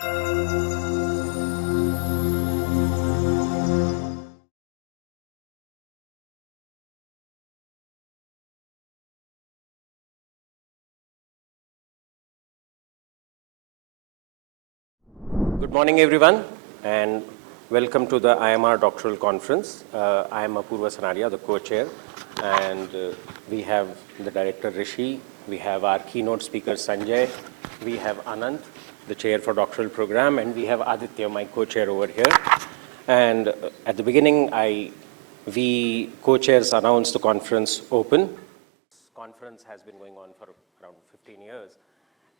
Good morning, everyone, and welcome to the IMR Doctoral Conference. I am Apurva Sanaria, the co-chair, and we have the director Rishi, we have our keynote speaker Sanjay, we have Anand, the chair for doctoral program, and we have Aditya, my co-chair over here. And at the beginning, we co-chairs announced the conference open. This conference has been going on for around 15 years.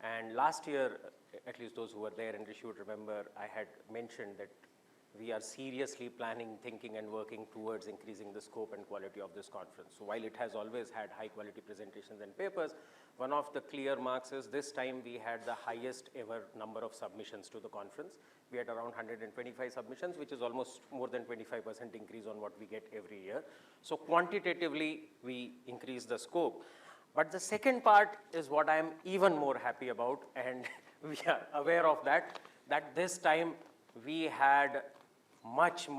And last year, at least those who were there, and Rishi would remember, I had mentioned that we are seriously planning, thinking, and working towards increasing the scope and quality of this conference. So while it has always had high quality presentations and papers, one of the clear marks is this time we had the highest ever number of submissions to the conference. We had around 125 submissions, which is almost more than 25% increase on what we get every year. So quantitatively, we increased the scope. But the second part is what I am even more happy about, and we are aware of that this time we had much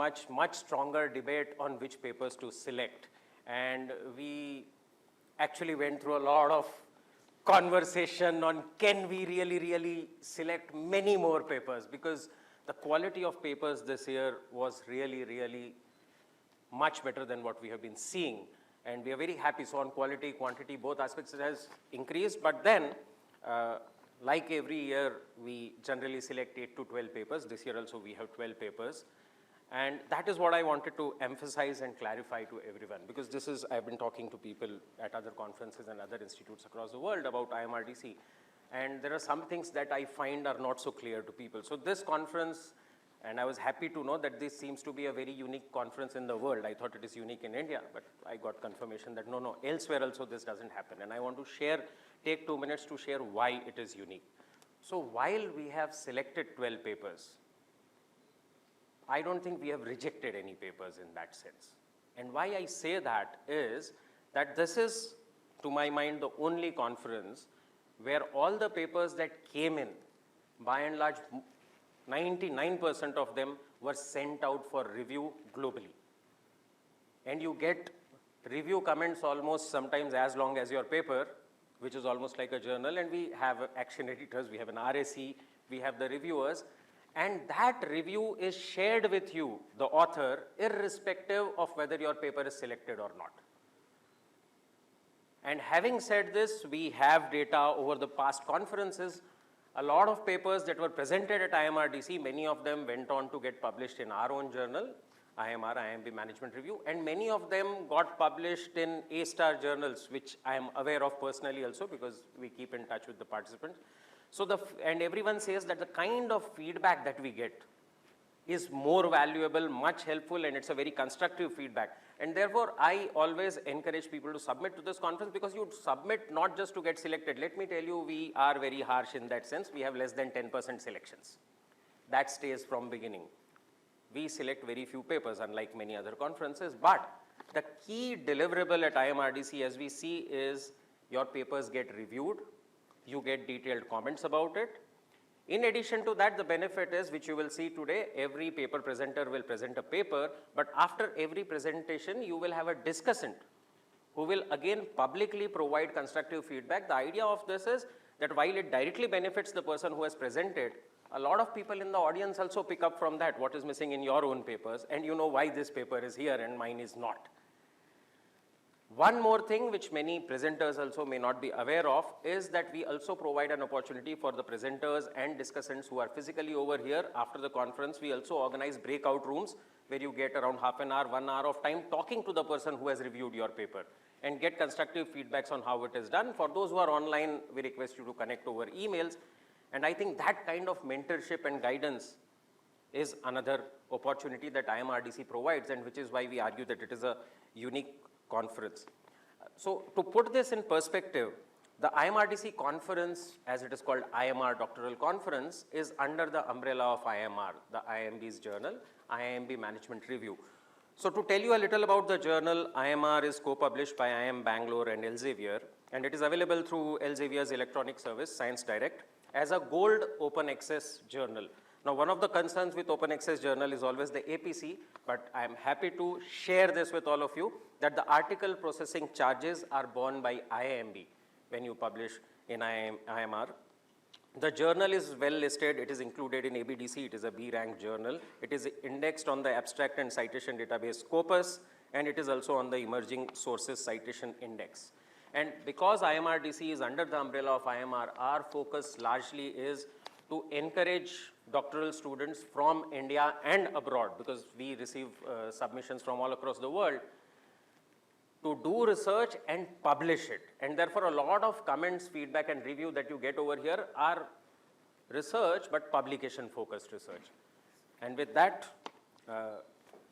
stronger debate on which papers to select. And we actually went through a lot of conversation on can we really select many more papers, because the quality of papers this year was really much better than what we have been seeing. And we are very happy. So on quality, quantity, both aspects it has increased. But then, like every year, we generally select 8 to 12 papers. This year also we have 12 papers. And that is what I wanted to emphasize and clarify to everyone. Because this is, I've been talking to people at other conferences and other institutes across the world about IMRDC. And there are some things that I find are not so clear to people. So this conference, and I was happy to know that this seems to be a very unique conference in the world. I thought it is unique in India, but I got confirmation that no, elsewhere also this doesn't happen. And I want to take 2 minutes to share why it is unique. So while we have selected 12 papers, I don't think we have rejected any papers in that sense. And why I say that is that this is, to my mind, the only conference where all the papers that came in, by and large, 99% of them were sent out for review globally. And you get review comments almost sometimes as long as your paper, which is almost like a journal, and we have action editors, we have an RSE, we have the reviewers, and that review is shared with you, the author, irrespective of whether your paper is selected or not. And having said this, we have data over the past conferences. A lot of papers that were presented at IMRDC, many of them went on to get published in our own journal, IMB Management Review, and many of them got published in A-star journals, which I am aware of personally also because we keep in touch with the participants. So and everyone says that the kind of feedback that we get is more valuable, much helpful, and it's a very constructive feedback. And therefore, I always encourage people to submit to this conference because you submit not just to get selected. Let me tell you, we are very harsh in that sense. We have less than 10% selections. That stays from beginning. We select very few papers, unlike many other conferences. But the key deliverable at IMRDC, as we see, is your papers get reviewed. You get detailed comments about it. In addition to that, the benefit is, which you will see today, every paper presenter will present a paper, but after every presentation, you will have a discussant who will again publicly provide constructive feedback. The idea of this is that while it directly benefits the person who has presented, a lot of people in the audience also pick up from that what is missing in your own papers, and you know why this paper is here and mine is not. One more thing which many presenters also may not be aware of is that we also provide an opportunity for the presenters and discussants who are physically over here. After the conference, we also organize breakout rooms where you get around half an hour, 1 hour of time talking to the person who has reviewed your paper and get constructive feedbacks on how it is done. For those who are online, we request you to connect over emails. And I think that kind of mentorship and guidance is another opportunity that IMRDC provides, and which is why we argue that it is a unique conference. So to put this in perspective, the IMRDC conference, as it is called IMR Doctoral Conference, is under the umbrella of IMR, the IMB's journal, IMB Management Review. So to tell you a little about the journal, IMR is co-published by IIM Bangalore and Elsevier, and it is available through Elsevier's electronic service, Science Direct. as a gold open access journal. Now, one of the concerns with open access journal is always the APC, but I am happy to share this with all of you that the article processing charges are borne by IIMB when you publish in IMR. The journal is well listed, it is included in ABDC, it is a B rank journal. It is indexed on the abstract and citation database Scopus, and it is also on the emerging sources citation index. And because IMRDC is under the umbrella of IMR, our focus largely is to encourage doctoral students from India and abroad, because we receive submissions from all across the world, to do research and publish it. And therefore, a lot of comments, feedback, and review that you get over here are research, but publication-focused research. And with that,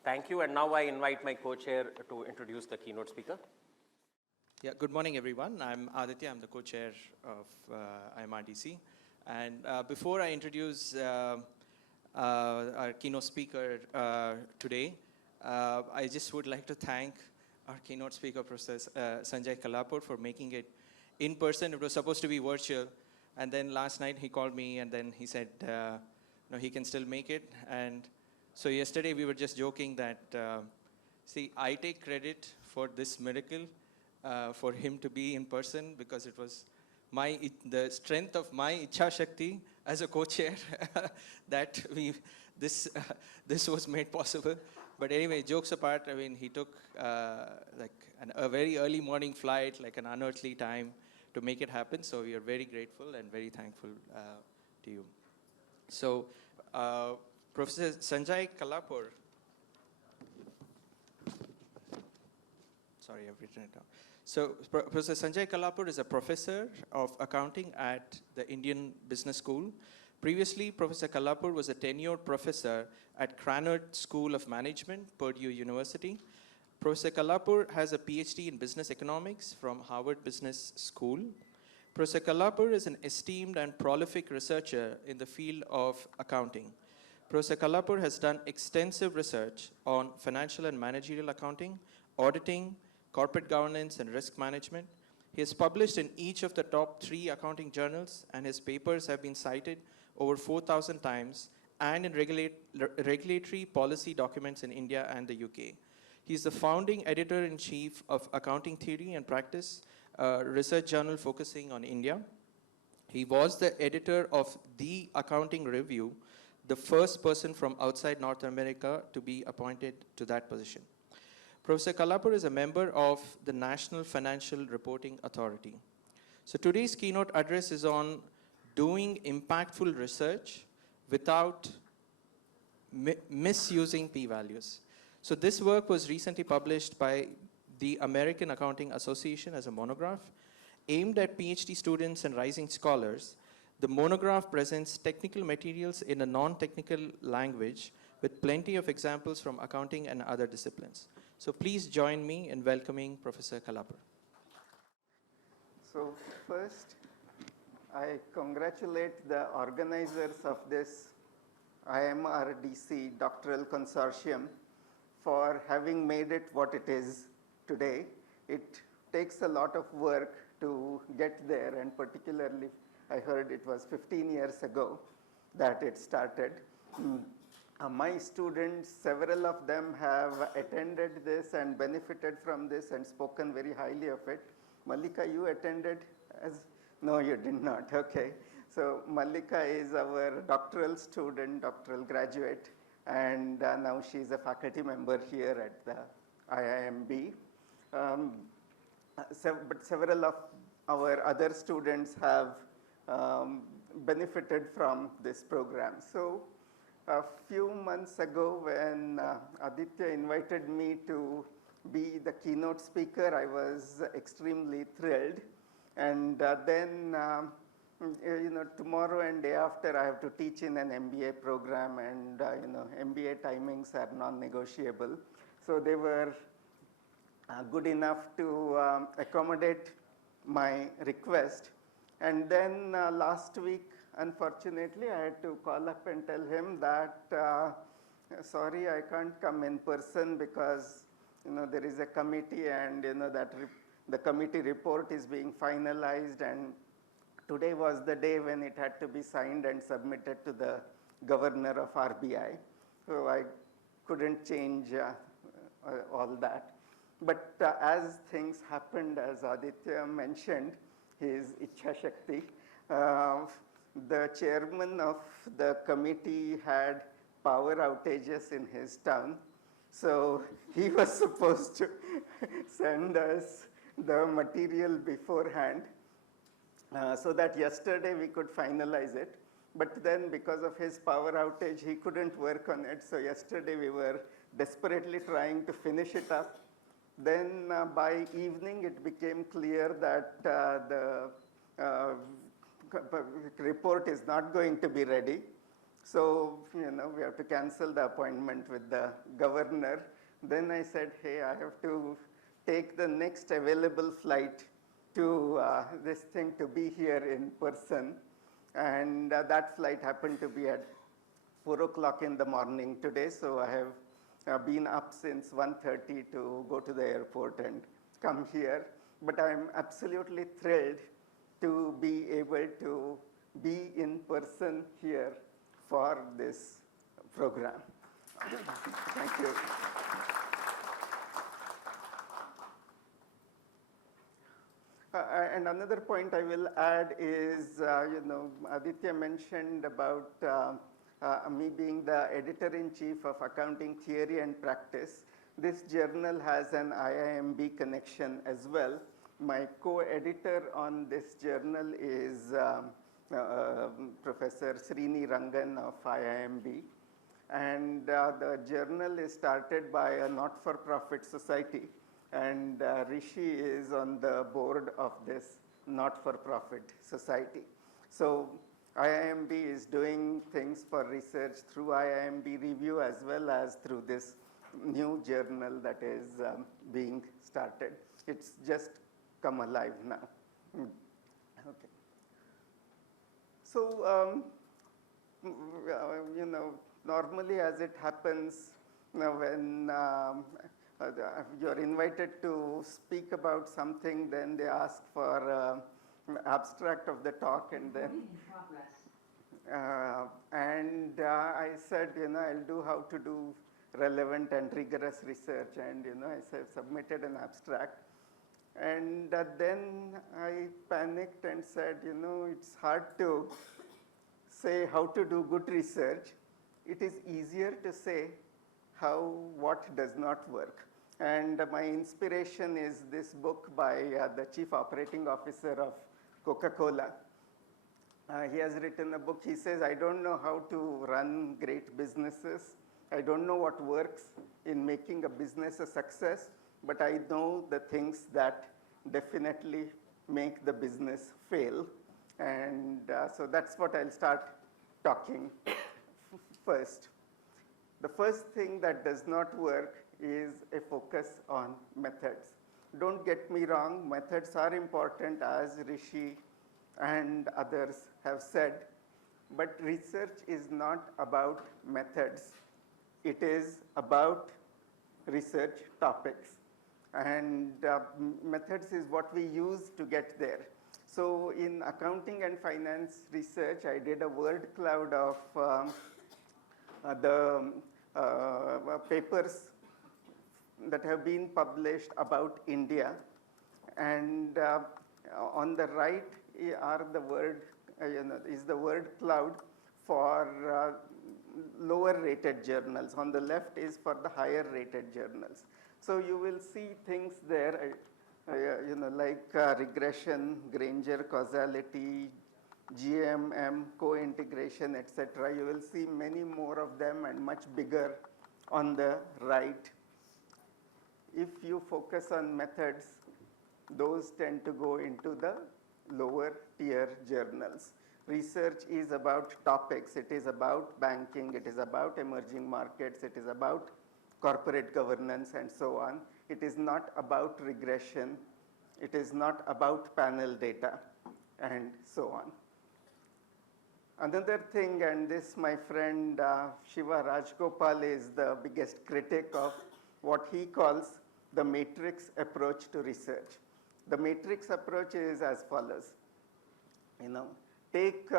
thank you. And now I invite my co-chair to introduce the keynote speaker. Yeah, good morning, everyone. I'm Aditya. I'm the co-chair of IMRDC. And before I introduce our keynote speaker today, I just would like to thank our keynote speaker, Prof. Sanjay Kallapur, for making it in person. It was supposed to be virtual. And then last night he called me and then he said, no, he can still make it. And so yesterday we were just joking that, see, I take credit for this miracle for him to be in person, because it was the strength of my Ichha Shakti as a co-chair that this was made possible. But anyway, jokes apart, I mean, he took like a very early morning flight, like an unearthly time to make it happen. So we are very grateful and very thankful to you. So Professor Sanjay Kallapur, sorry, I've written it down. So Professor Sanjay Kallapur is a professor of accounting at the Indian Business School. Previously, Professor Kallapur was a tenured professor at Cranard School of Management, Purdue University. Professor Kallapur has a PhD in business economics from Harvard Business School. Professor Kallapur is an esteemed and prolific researcher in the field of accounting. Professor Kallapur has done extensive research on financial and managerial accounting, auditing, corporate governance, and risk management. He has published in each of the top 3 accounting journals, and his papers have been cited over 4,000 times and in regulatory policy documents in India and the UK. He is the founding editor-in-chief of Accounting Theory and Practice, a research journal focusing on India. He was the editor of The Accounting Review, the first person from outside North America to be appointed to that position. Professor Kallapur is a member of the National Financial Reporting Authority. So today's keynote address is on doing impactful research without misusing p-values. So this work was recently published by the American Accounting Association as a monograph. Aimed at PhD students and rising scholars, the monograph presents technical materials in a non-technical language with plenty of examples from accounting and other disciplines. So please join me in welcoming Professor Kallapur. So first, I congratulate the organizers of this IMRDC doctoral consortium for having made it what it is today. It takes a lot of work to get there, and particularly I heard it was 15 years ago that it started. My students, several of them have attended this and benefited from this and spoken very highly of it. Mallika, you attended as? No, you did not. Okay. So Mallika is our doctoral student, doctoral graduate, and now she's a faculty member here at the IIMB. But several of our other students have benefited from this program. So a few months ago when Aditya invited me to be the keynote speaker, I was extremely thrilled. And then, tomorrow and day after, I have to teach in an MBA program, and MBA timings are non-negotiable. So they were good enough to accommodate my request. And then last week, unfortunately, I had to call up and tell him that, sorry, I can't come in person because there is a committee, and that the committee report is being finalized, and Today was the day when it had to be signed and submitted to the governor of RBI. So I couldn't change all that. But as things happened, as Aditya mentioned, his Ichha Shakti, the chairman of the committee had power outages in his town. So he was supposed to send us the material beforehand so that yesterday we could finalize it. But then because of his power outage, he couldn't work on it. So yesterday we were desperately trying to finish it up. Then by evening, it became clear that the report is not going to be ready. So, we have to cancel the appointment with the governor. Then I said, hey, I have to take the next available flight to this thing to be here in person. And that flight happened to be at 4 o'clock in the morning today. So I have been up since 1:30 to go to the airport and come here. But I'm absolutely thrilled to be able to be in person here for this program. Thank you. And another point I will add is, Aditya mentioned about me being the editor-in-chief of Accounting Theory and Practice. This journal has an IIMB connection as well. My co-editor on this journal is Professor Srini Rangan of IIMB. And the journal is started by a not-for-profit society. And Rishi is on the board of this not-for-profit society. So IIMB is doing things for research through IIMB Review as well as through this new journal that is being started. It's just come alive now. Okay. So, normally as it happens, when you're invited to speak about something, then they ask for abstract of the talk, and then I said, I'll do how to do relevant and rigorous research, and I submitted an abstract. And then I panicked and said, it's hard to say how to do good research. It is easier to say what does not work. And my inspiration is this book by the Chief Operating Officer of Coca-Cola. He has written a book. He says, I don't know how to run great businesses. I don't know what works in making a business a success, but I know the things that definitely make the business fail. And so that's what I'll start talking first. The first thing that does not work is a focus on methods. Don't get me wrong, methods are important, as Rishi and others have said, but research is not about methods. It is about research topics. And methods is what we use to get there. So in accounting and finance research, I did a word cloud of the papers that have been published about India. And on the right are the word, is the word cloud for lower rated journals. On the left is for the higher rated journals. So you will see things there, like regression, Granger causality, GMM, co-integration, etc. You will see many more of them and much bigger on the right. If you focus on methods, those tend to go into the lower tier journals. Research is about topics. It is about banking. It is about emerging markets. It is about corporate governance and so on. It is not about regression. It is not about panel data and so on. Another thing, and this my friend Shiva Rajgopal is the biggest critic of what he calls the matrix approach to research. The matrix approach is as follows. you know, take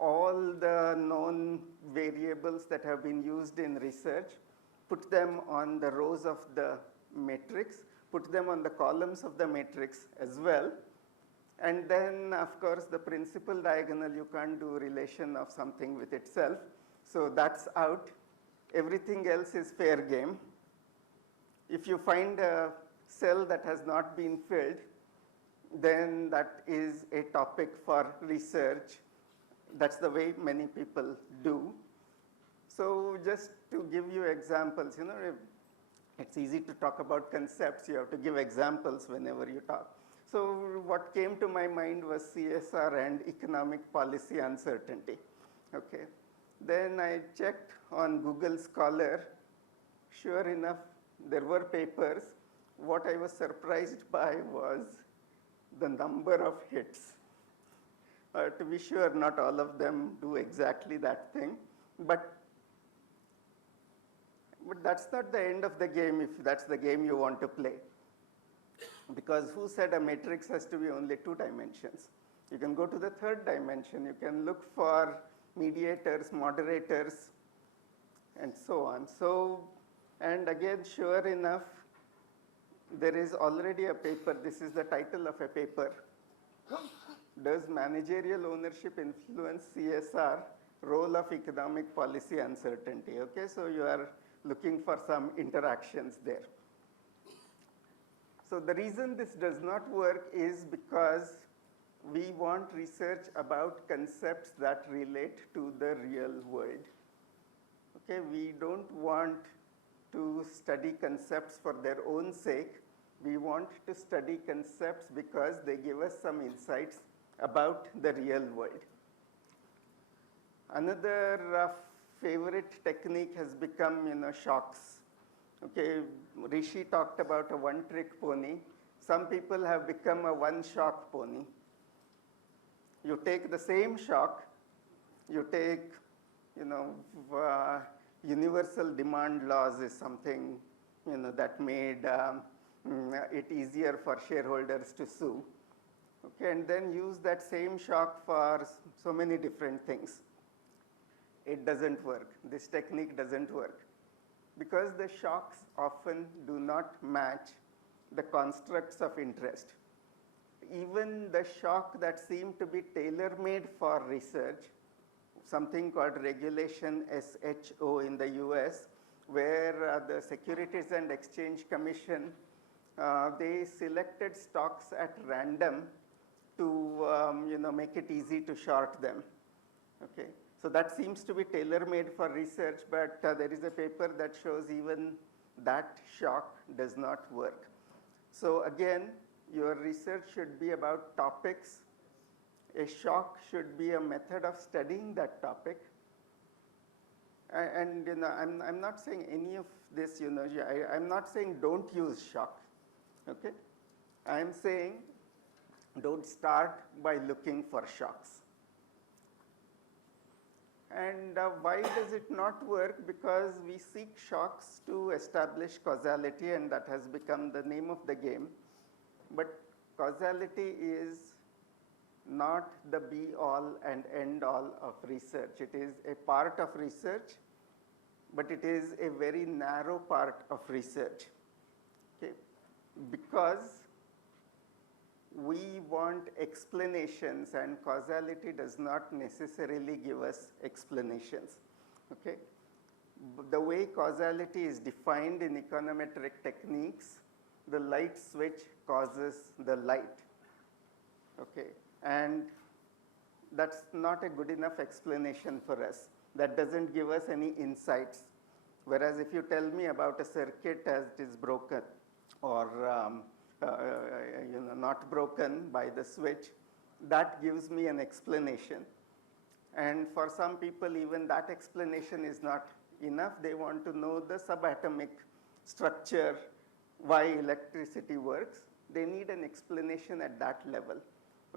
all the known variables that have been used in research, put them on the rows of the matrix, put them on the columns of the matrix as well, and then, of course, the principal diagonal, you can't do relation of something with itself. So that's out. Everything else is fair game. If you find a cell that has not been filled, then that is a topic for research. That's the way many people do. So just to give you examples, you know, it's easy to talk about concepts. You have to give examples whenever you talk. So what came to my mind was CSR and economic policy uncertainty. Okay. Then I checked on Google Scholar. Sure enough, there were papers. What I was surprised by was the number of hits. To be sure, not all of them do exactly that thing, but that's not the end of the game if that's the game you want to play. Because who said a matrix has to be only 2 dimensions? You can go to the 3rd dimension. You can look for mediators, moderators, and so on. So, and again, sure enough, there is already a paper. This is the title of a paper. Does managerial ownership influence CSR? Role of economic policy uncertainty. Okay, so you are looking for some interactions there. So the reason this does not work is because we want research about concepts that relate to the real world. Okay, we don't want to study concepts for their own sake. We want to study concepts because they give us some insights about the real world. Another favorite technique has become, you know, shocks. Okay, Rishi talked about a one-trick pony. Some people have become a one-shock pony. You take the same shock, you take, you know, universal demand laws is something, you know, that made it easier for shareholders to sue. Okay, and then use that same shock for so many different things. It doesn't work. This technique doesn't work. Because the shocks often do not match the constructs of interest. Even the shock that seemed to be tailor-made for research, something called Regulation SHO in the US, where the Securities and Exchange Commission, they selected stocks at random to you know, make it easy to short them. Okay. So that seems to be tailor-made for research, but there is a paper that shows even that shock does not work. So again, your research should be about topics. A shock should be a method of studying that topic. And you know, I'm not saying any of this, you know, I'm not saying don't use shock, okay? I'm saying don't start by looking for shocks. And why does it not work? Because we seek shocks to establish causality, and that has become the name of the game. But causality is not the be-all and end-all of research. It is a part of research, but it is a very narrow part of research. Okay? Because we want explanations, and causality does not necessarily give us explanations. Okay? The way causality is defined in econometric techniques, the light switch causes the light. Okay? And that's not a good enough explanation for us. That doesn't give us any insights. Whereas if you tell me about a circuit as it is broken, or you know, not broken by the switch, that gives me an explanation. And for some people, even that explanation is not enough. They want to know the subatomic structure, why electricity works. They need an explanation at that level.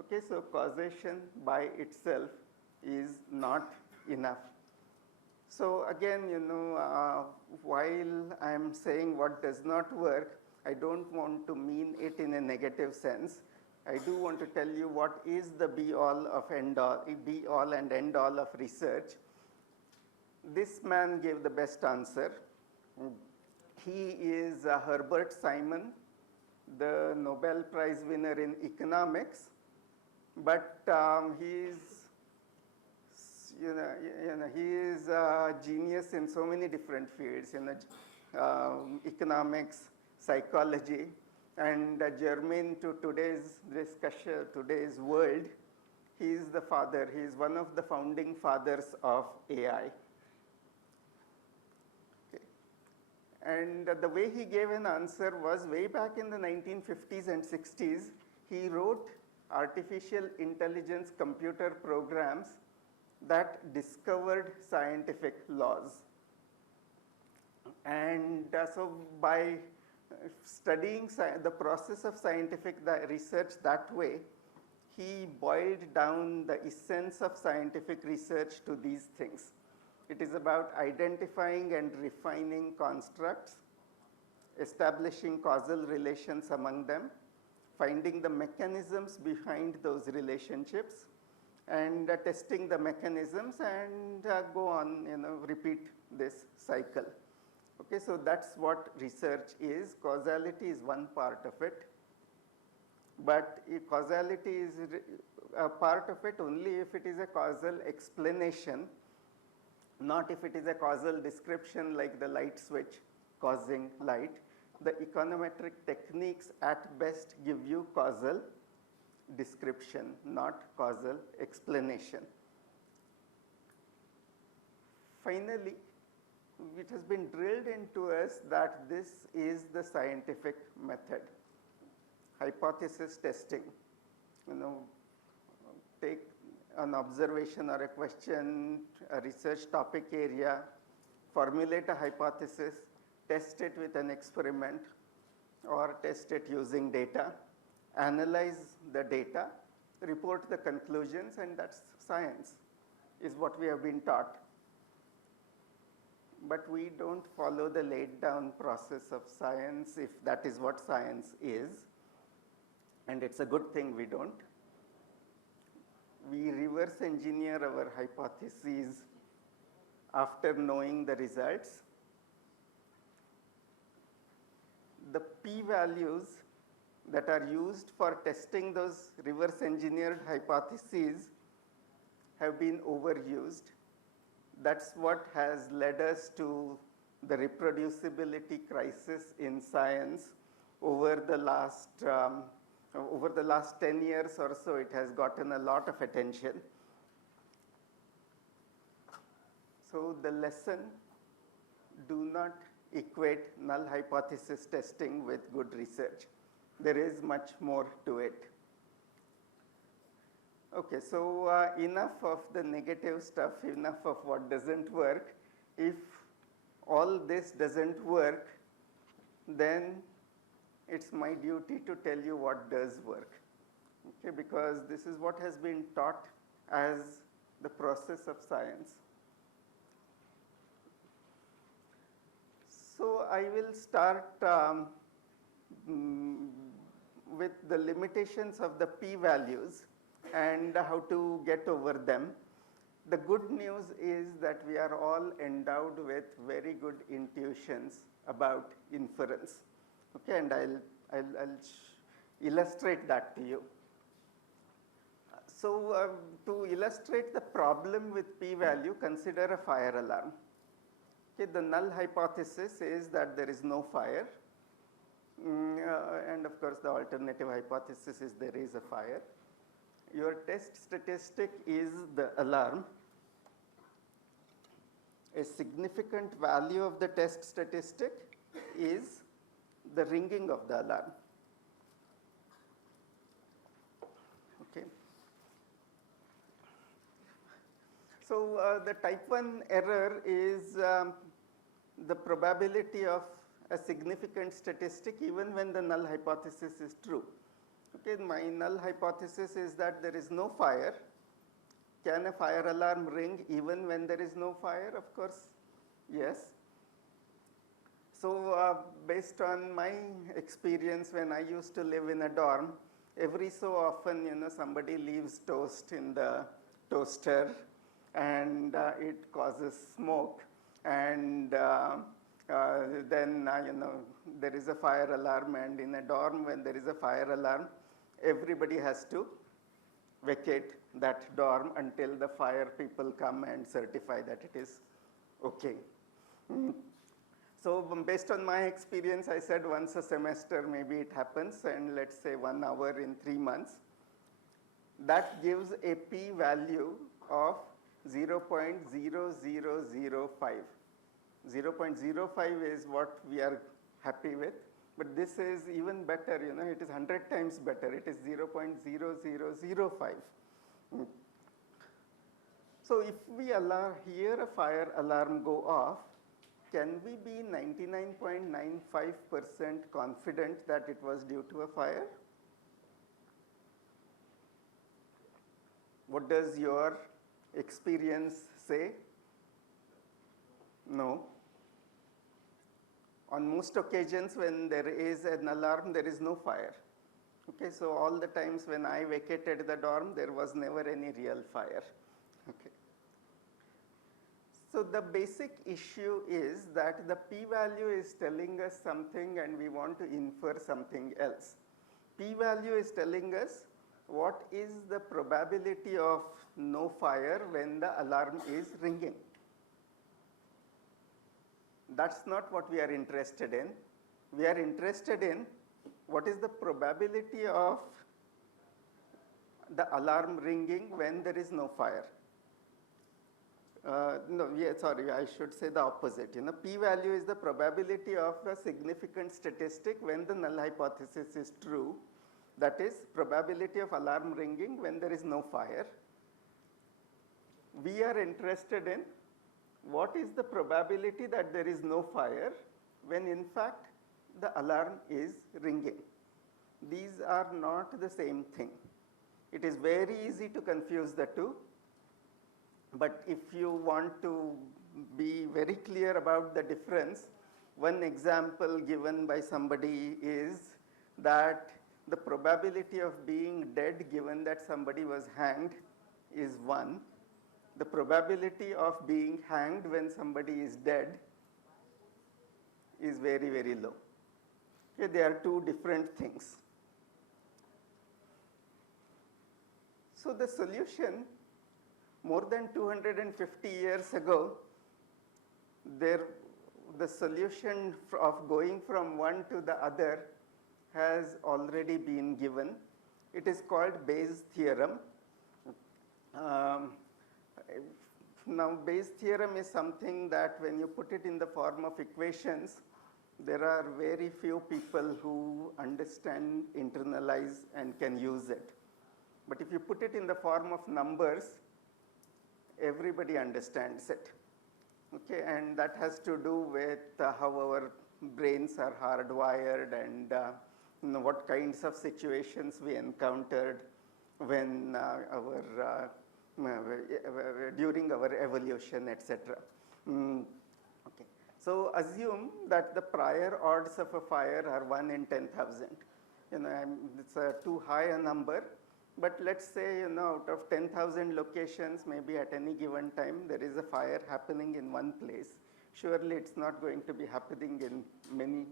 Okay, so causation by itself is not enough. So again, you know, while I'm saying what does not work, I don't want to mean it in a negative sense. I do want to tell you what is the be all and end all of research. This man gave the best answer. He is Herbert Simon, the Nobel Prize winner in economics, but he is a genius in so many different fields, economics, psychology, and germane to today's discussion, today's world. He is the father. He is one of the founding fathers of AI. And the way he gave an answer was way back in the 1950s and 60s, he wrote artificial intelligence computer programs that discovered scientific laws. And so by studying the process of scientific research that way, he boiled down the essence of scientific research to these things. It is about identifying and refining constructs, establishing causal relations among them, finding the mechanisms behind those relationships, and testing the mechanisms, and go on, repeat this cycle. Okay, so that's what research is. Causality is one part of it, but causality is a part of it only if it is a causal explanation, not if it is a causal description like the light switch causing light. The econometric techniques at best give you causal description, not causal explanation. Finally, it has been drilled into us that this is the scientific method. Hypothesis testing. Take an observation or a question, a research topic area, formulate a hypothesis, test it with an experiment, or test it using data, analyze the data, report the conclusions, and that's science, is what we have been taught. But we don't follow the laid down process of science if that is what science is, and it's a good thing we don't. We reverse engineer our hypotheses after knowing the results. The p-values that are used for testing those reverse engineered hypotheses have been overused. That's what has led us to the reproducibility crisis in science. Over the last 10 years or so, it has gotten a lot of attention. So the lesson, do not equate null hypothesis testing with good research. There is much more to it. Okay, so enough of the negative stuff, enough of what doesn't work. If all this doesn't work, then it's my duty to tell you what does work. Okay, because this is what has been taught as the process of science. So I will start with the limitations of the p-values and how to get over them. The good news is that we are all endowed with very good intuitions about inference. Okay, and I'll illustrate that to you. So to illustrate the problem with p-value, consider a fire alarm. Okay, the null hypothesis is that there is no fire. And of course, the alternative hypothesis is there is a fire. Your test statistic is the alarm. A significant value of the test statistic is the ringing of the alarm. Okay. So the type 1 error is the probability of a significant statistic even when the null hypothesis is true. Okay, my null hypothesis is that there is no fire. Can a fire alarm ring even when there is no fire? Of course, yes. So based on my experience when I used to live in a dorm, every so often, somebody leaves toast in the toaster and it causes smoke, and then there is a fire alarm, and in a dorm when there is a fire alarm, everybody has to vacate that dorm until the fire people come and certify that it is okay. So based on my experience, I said once a semester maybe it happens, and let's say 1 hour in 3 months. That gives a p-value of 0.0005. 0.05 is what we are happy with, but this is even better, it is 100 times better. It is 0.0005. So if we hear a fire alarm go off, can we be 99.95% confident that it was due to a fire? What does your experience say? No. On most occasions when there is an alarm, there is no fire. Okay, so all the times when I vacated the dorm, there was never any real fire. Okay. So the basic issue is that the p-value is telling us something and we want to infer something else. P-value is telling us what is the probability of no fire when the alarm is ringing. That's not what we are interested in. We are interested in what is the probability of the alarm ringing when there is no fire. I should say the opposite. P-value is the probability of a significant statistic when the null hypothesis is true. That is, probability of alarm ringing when there is no fire. We are interested in what is the probability that there is no fire when in fact the alarm is ringing. These are not the same thing. It is very easy to confuse the two. But if you want to be very clear about the difference, one example given by somebody is that the probability of being dead given that somebody was hanged is 1. The probability of being hanged when somebody is dead is very, very low. Okay, they are two different things. So the solution, more than 250 years ago, the solution of going from one to the other has already been given. It is called Bayes' theorem. Now, Bayes' theorem is something that when you put it in the form of equations, there are very few people who understand, internalize, and can use it. But if you put it in the form of numbers, everybody understands it. Okay, and that has to do with how our brains are hardwired and what kinds of situations we encountered when during our evolution, etc. Okay. So assume that the prior odds of a fire are 1 in 10,000. It's too high a number, but let's say out of 10,000 locations, maybe at any given time there is a fire happening in one place. Surely it's not going to be happening in many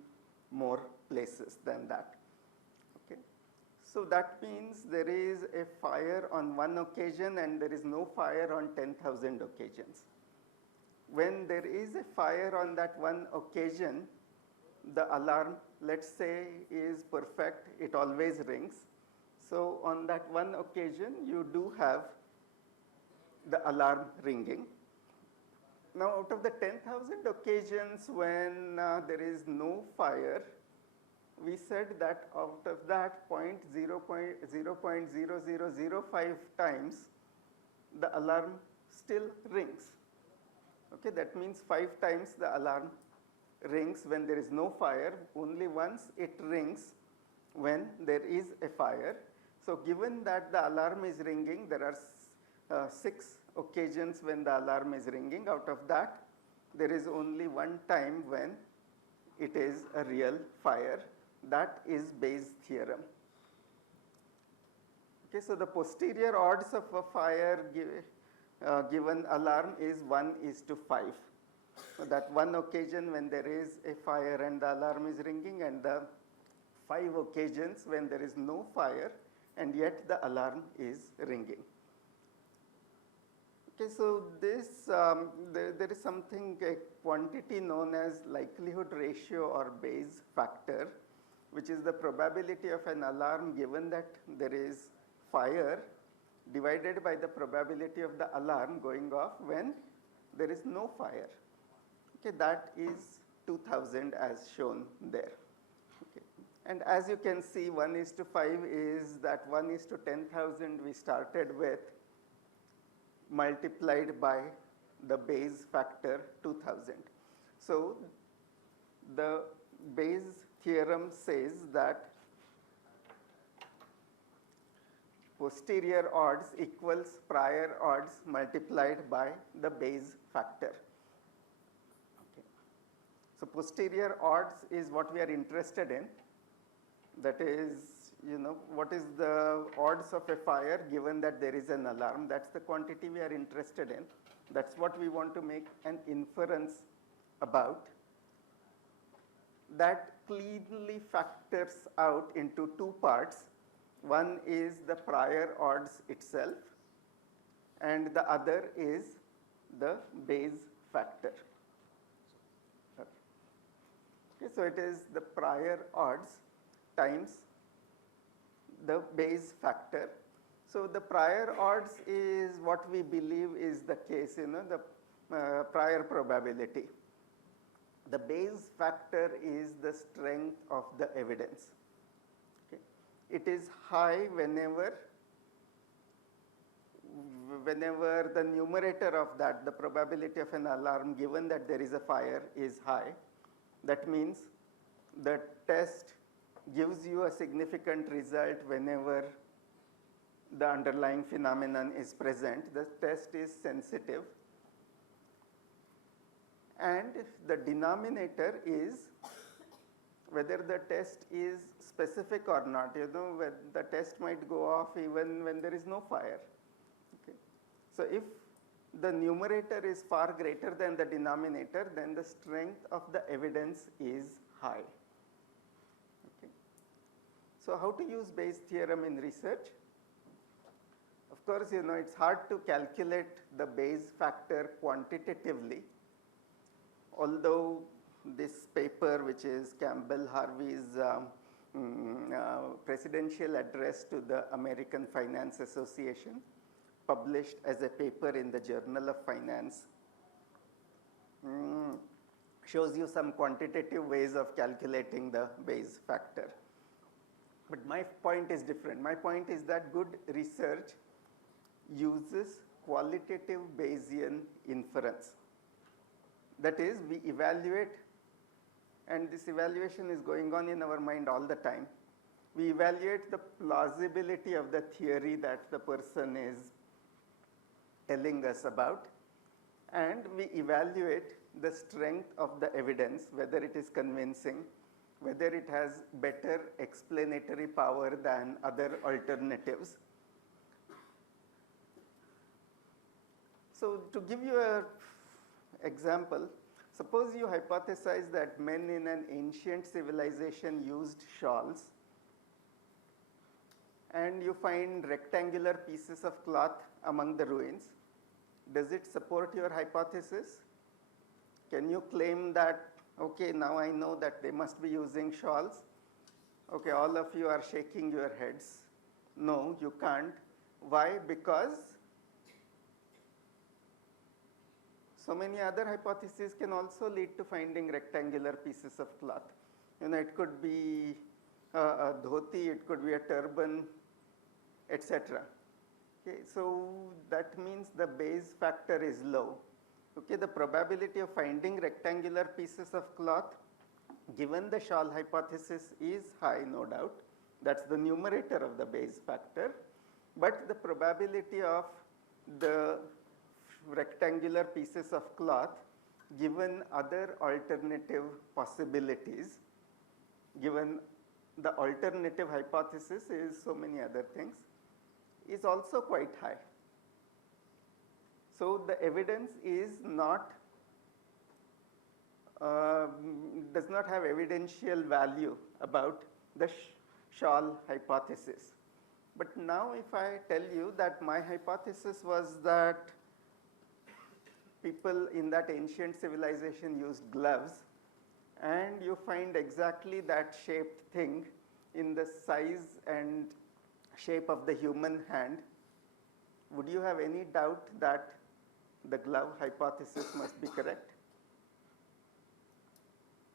more places than that. Okay. So that means there is a fire on one occasion and there is no fire on 10,000 occasions. When there is a fire on that one occasion, the alarm, let's say, is perfect. It always rings. So on that one occasion, you do have the alarm ringing. Now, out of the 10,000 occasions when there is no fire, we said that out of that 0.0005 times, the alarm still rings. Okay, that means 5 times the alarm rings when there is no fire. Only once it rings when there is a fire. So given that the alarm is ringing, there are 6 occasions when the alarm is ringing. Out of that, there is only one time when it is a real fire. That is Bayes' theorem. Okay, so the posterior odds of a fire given alarm is 1:5. So that one occasion when there is a fire and the alarm is ringing, and the 5 occasions when there is no fire and yet the alarm is ringing. Okay, so this, there is something, a quantity known as likelihood ratio or Bayes factor, which is the probability of an alarm given that there is fire divided by the probability of the alarm going off when there is no fire. Okay, that is 2000 as shown there. Okay. And as you can see, 1:5 is that 1:10,000 we started with, multiplied by the Bayes factor 2000. So the Bayes theorem says that posterior odds equals prior odds multiplied by the Bayes factor. Okay. So posterior odds is what we are interested in. That is, what is the odds of a fire given that there is an alarm. That's the quantity we are interested in. That's what we want to make an inference about. That cleanly factors out into 2 parts. One is the prior odds itself, and the other is the Bayes factor. Okay, so it is the prior odds times the Bayes factor. So the prior odds is what we believe is the case, the prior probability. The Bayes factor is the strength of the evidence. Okay. It is high whenever the numerator of that, the probability of an alarm given that there is a fire, is high. That means the test gives you a significant result whenever the underlying phenomenon is present. The test is sensitive. And the denominator is whether the test is specific or not. The test might go off even when there is no fire. Okay. So if the numerator is far greater than the denominator, then the strength of the evidence is high. Okay. So how to use Bayes theorem in research? Of course, it's hard to calculate the Bayes factor quantitatively. Although this paper, which is Campbell Harvey's presidential address to the American Finance Association, published as a paper in the Journal of Finance, shows you some quantitative ways of calculating the Bayes factor. But my point is different. My point is that good research uses qualitative Bayesian inference. That is, we evaluate, and this evaluation is going on in our mind all the time. We evaluate the plausibility of the theory that the person is telling us about, and we evaluate the strength of the evidence, whether it is convincing, whether it has better explanatory power than other alternatives. So to give you an example, suppose you hypothesize that men in an ancient civilization used shawls, and you find rectangular pieces of cloth among the ruins. Does it support your hypothesis? Can you claim that, okay, now I know that they must be using shawls? Okay, all of you are shaking your heads. No, you can't. Why? Because so many other hypotheses can also lead to finding rectangular pieces of cloth. It could be a dhoti, it could be a turban, etc. Okay, so that means the Bayes factor is low. Okay, the probability of finding rectangular pieces of cloth given the shawl hypothesis is high, no doubt. That's the numerator of the Bayes factor. But the probability of the rectangular pieces of cloth given other alternative possibilities, given the alternative hypothesis is so many other things, is also quite high. So the evidence is not, does not have evidential value about the Scholl hypothesis. But now if I tell you that my hypothesis was that people in that ancient civilization used gloves, and you find exactly that shaped thing in the size and shape of the human hand, would you have any doubt that the glove hypothesis must be correct?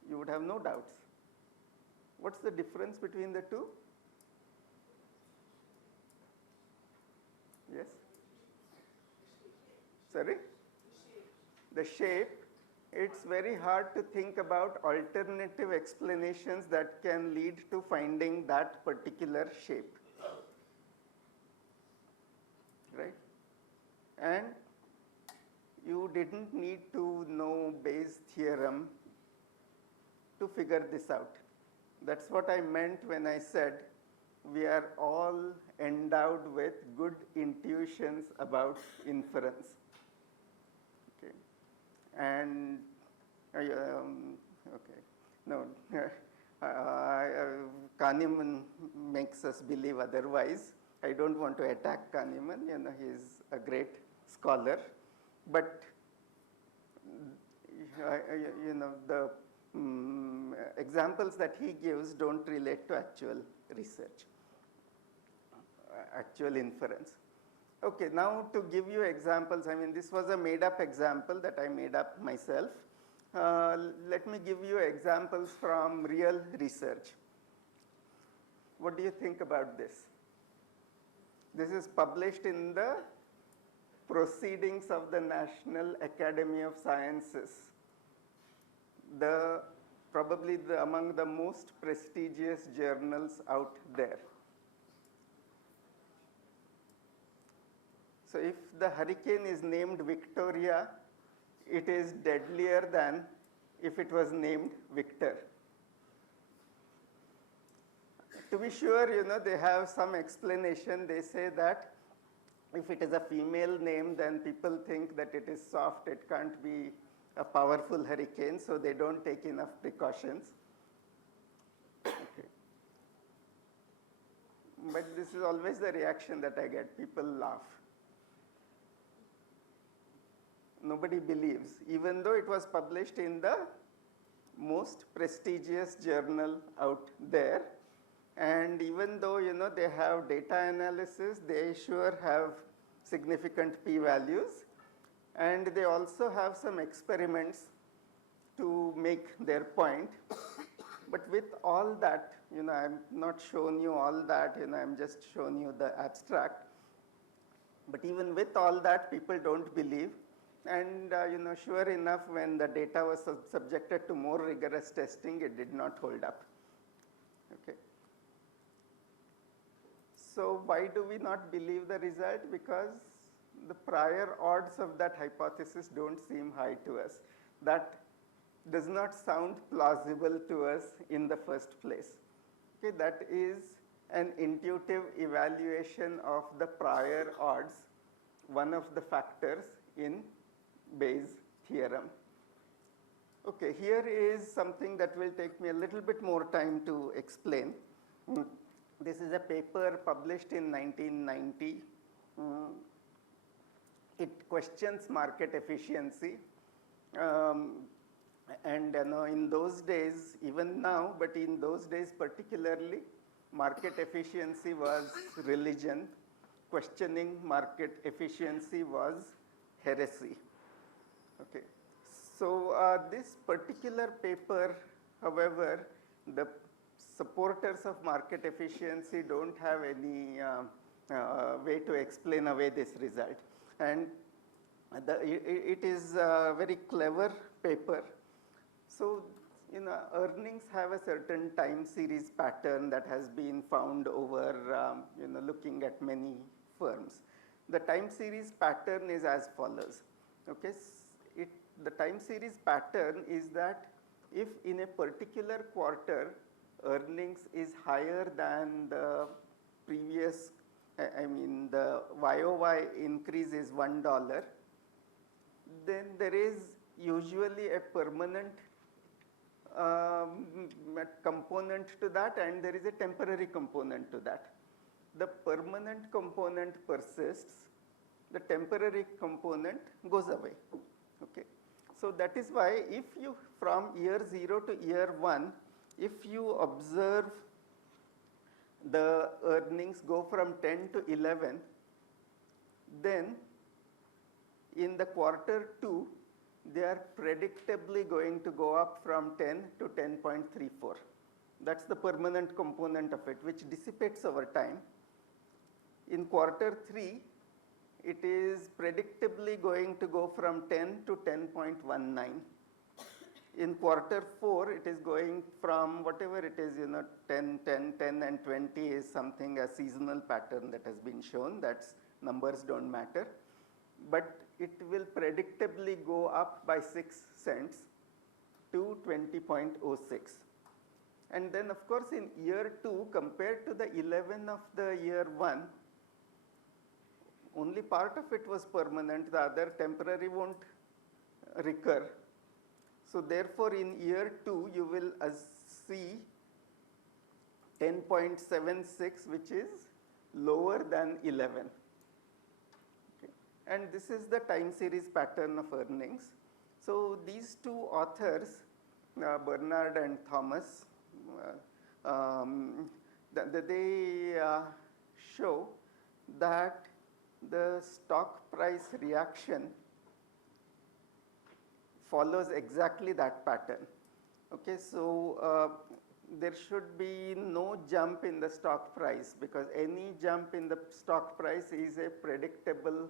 You would have no doubts. What's the difference between the two? Yes? Sorry? The shape. It's very hard to think about alternative explanations that can lead to finding that particular shape. Right? And you didn't need to know Bayes' theorem to figure this out. That's what I meant when I said we are all endowed with good intuitions about inference. Okay. And, okay, no, Kahneman makes us believe otherwise. I don't want to attack Kahneman, he's a great scholar, but the examples that he gives don't relate to actual research, actual inference. Okay, now to give you examples, I mean, this was a made-up example that I made up myself. Let me give you examples from real research. What do you think about this? This is published in the Proceedings of the National Academy of Sciences, probably among the most prestigious journals out there. So if the hurricane is named Victoria, it is deadlier than if it was named Victor. To be sure, they have some explanation. They say that if it is a female name, then people think that it is soft, it can't be a powerful hurricane, so they don't take enough precautions. Okay. But this is always the reaction that I get. People laugh. Nobody believes, even though it was published in the most prestigious journal out there. And even though, they have data analysis, they sure have significant p-values. And they also have some experiments to make their point. But with all that, I'm not showing you all that, I'm just showing you the abstract. But even with all that, people don't believe. And sure enough, when the data was subjected to more rigorous testing, it did not hold up. Okay. So why do we not believe the result? Because the prior odds of that hypothesis don't seem high to us. That does not sound plausible to us in the first place. Okay, that is an intuitive evaluation of the prior odds, one of the factors in Bayes' theorem. Okay, here is something that will take me a little bit more time to explain. This is a paper published in 1990. It questions market efficiency. And in those days, even now, but in those days particularly, market efficiency was religion. Questioning market efficiency was heresy. Okay. So this particular paper, however, the supporters of market efficiency don't have any way to explain away this result. And it is a very clever paper. So, earnings have a certain time series pattern that has been found over, looking at many firms. The time series pattern is as follows. Okay, the time series pattern is that if in a particular quarter earnings is higher than the previous I mean the YOY increase is $1, then there is usually a permanent component to that, and there is a temporary component to that. The permanent component persists, the temporary component goes away. Okay. So that is why if you from year 0 to year 1, if you observe the earnings go from 10 to 11, then in the quarter 2, they are predictably going to go up from 10 to 10.34. That's the permanent component of it, which dissipates over time. In quarter 3, it is predictably going to go from 10 to 10.19. In quarter 4, it is going from whatever it is, 10, 10, 10, and 20 is something, a seasonal pattern that has been shown. That's numbers don't matter. But it will predictably go up by 6 cents to 20.06. And then, of course, in year 2, compared to the 11 of the year 1, only part of it was permanent, the other temporary won't recur. So therefore, in year 2, you will see 10.76, which is lower than 11. Okay. And this is the time series pattern of earnings. So these two authors, Bernard and Thomas, they show that the stock price reaction follows exactly that pattern. Okay, so there should be no jump in the stock price, because any jump in the stock price is a predictable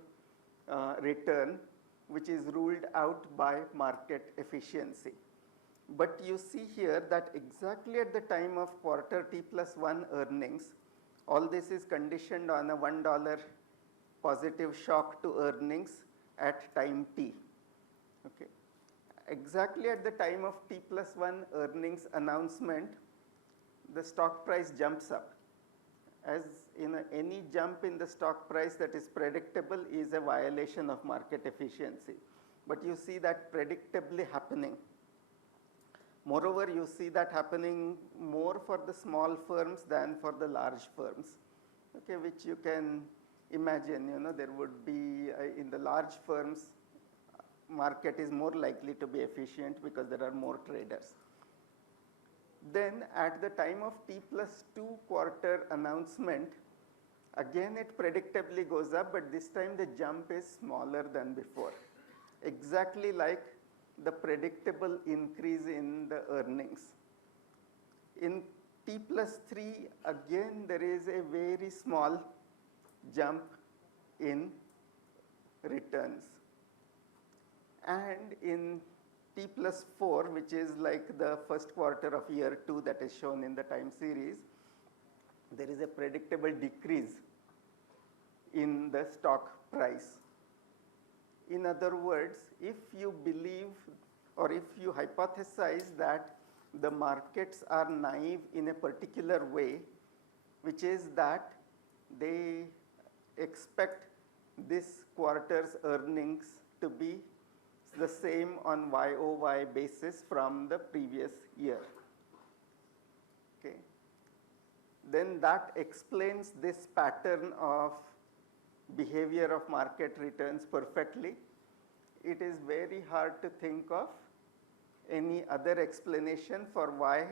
return, which is ruled out by market efficiency. But you see here that exactly at the time of quarter T+1 earnings, all this is conditioned on a $1 positive shock to earnings at time T. Okay. Exactly at the time of T+1 earnings announcement, the stock price jumps up. As any jump in the stock price that is predictable is a violation of market efficiency. But you see that predictably happening. Moreover, you see that happening more for the small firms than for the large firms, okay, which you can imagine, there would be, in the large firms, market is more likely to be efficient because there are more traders. Then at the time of T+2 quarter announcement, again it predictably goes up, but this time the jump is smaller than before. Exactly like the predictable increase in the earnings. In T+3, again there is a very small jump in returns. And in T+4, which is like the first quarter of year 2 that is shown in the time series, there is a predictable decrease in the stock price. In other words, if you believe or if you hypothesize that the markets are naive in a particular way, which is that they expect this quarter's earnings to be the same on YOY basis from the previous year. Okay. Then that explains this pattern of behavior of market returns perfectly. It is very hard to think of any other explanation for why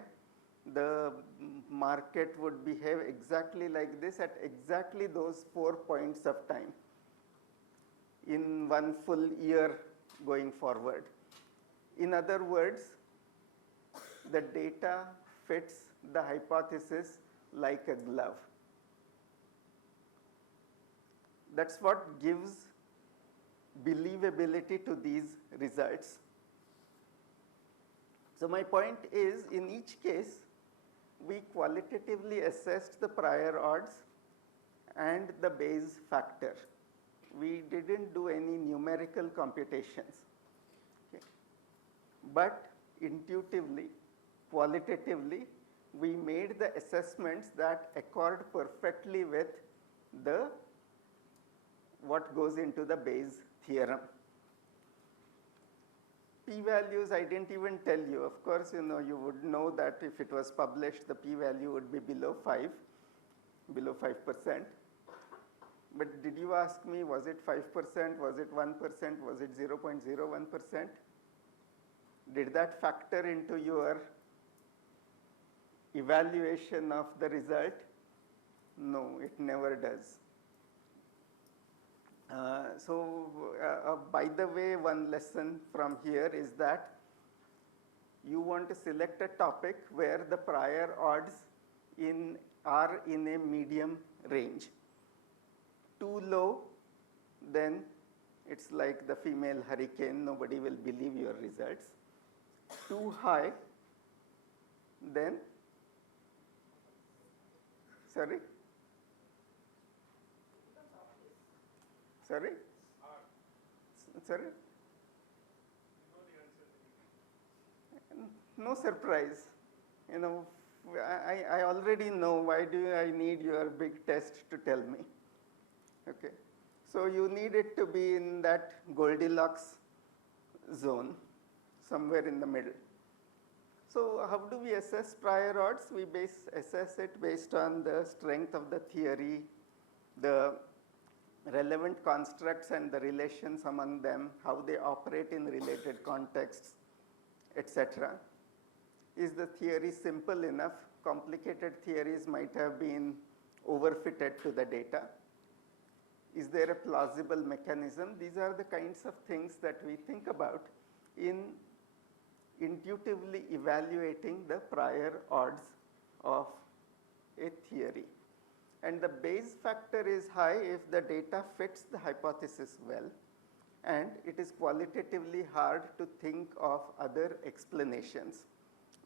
the market would behave exactly like this at exactly those 4 points of time in one full year going forward. In other words, the data fits the hypothesis like a glove. That's what gives believability to these results. So my point is, in each case, we qualitatively assessed the prior odds and the Bayes factor. We didn't do any numerical computations. Okay. But intuitively, qualitatively, we made the assessments that accord perfectly with what goes into the Bayes theorem. P-values, I didn't even tell you. Of course, you would know that if it was published, the p-value would be below 5%. But did you ask me, was it 5%, was it 1%, was it 0.01%? Did that factor into your evaluation of the result? No, it never does. By the way, one lesson from here is that you want to select a topic where the prior odds are in a medium range. Too low, then it's like the female hurricane, nobody will believe your results. Too high, then, sorry? Sorry? Sorry? No surprise. I already know. Why do I need your big test to tell me? Okay. So you need it to be in that Goldilocks zone, somewhere in the middle. So how do we assess prior odds? We assess it based on the strength of the theory, the relevant constructs and the relations among them, how they operate in related contexts, etc. Is the theory simple enough? Complicated theories might have been overfitted to the data. Is there a plausible mechanism? These are the kinds of things that we think about in intuitively evaluating the prior odds of a theory. And the Bayes factor is high if the data fits the hypothesis well, and it is qualitatively hard to think of other explanations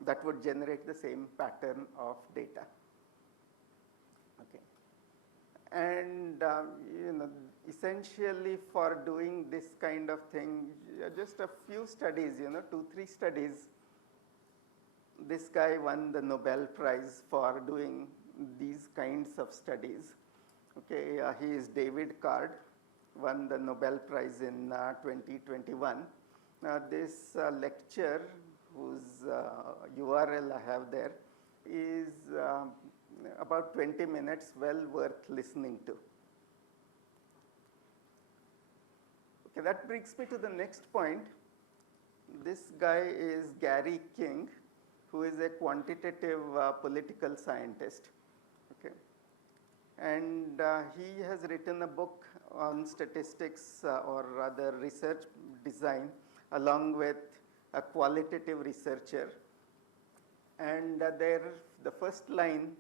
that would generate the same pattern of data. Okay. And essentially for doing this kind of thing, just a few studies, 2-3 studies. This guy won the Nobel Prize for doing these kinds of studies. Okay, he is David Card, won the Nobel Prize in 2021. This lecture, whose URL I have there, is about 20 minutes, well worth listening to. Okay, that brings me to the next point. This guy is Gary King, who is a quantitative political scientist. Okay. And he has written a book on statistics or rather research design along with a qualitative researcher. And the first line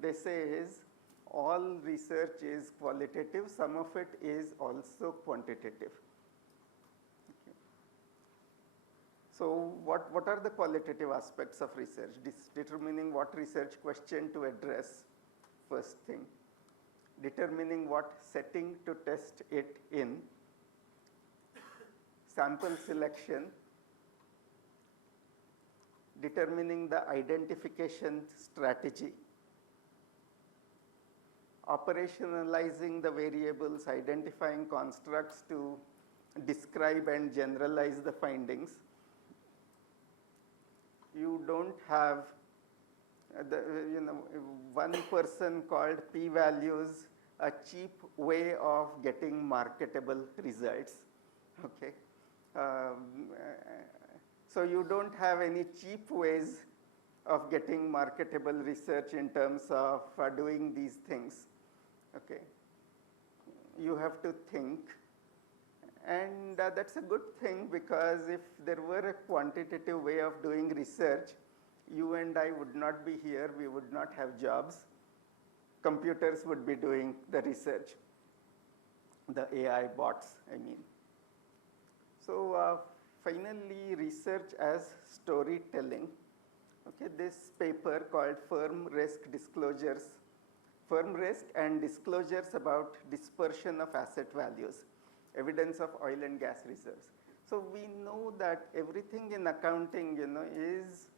they say is, all research is qualitative, some of it is also quantitative. Okay. So what are the qualitative aspects of research? Determining what research question to address, first thing. Determining what setting to test it in. Sample selection. Determining the identification strategy. Operationalizing the variables, identifying constructs to describe and generalize the findings. You don't have one person called p-values a cheap way of getting marketable results. Okay. So you don't have any cheap ways of getting marketable research in terms of doing these things. Okay. You have to think. And that's a good thing, because if there were a quantitative way of doing research, you and I would not be here, we would not have jobs. Computers would be doing the research, the AI bots, I mean. So finally, research as storytelling. Okay, this paper called Firm Risk and Disclosures about Dispersion of Asset Values, Evidence of Oil and Gas Reserves. So we know that everything in accounting, is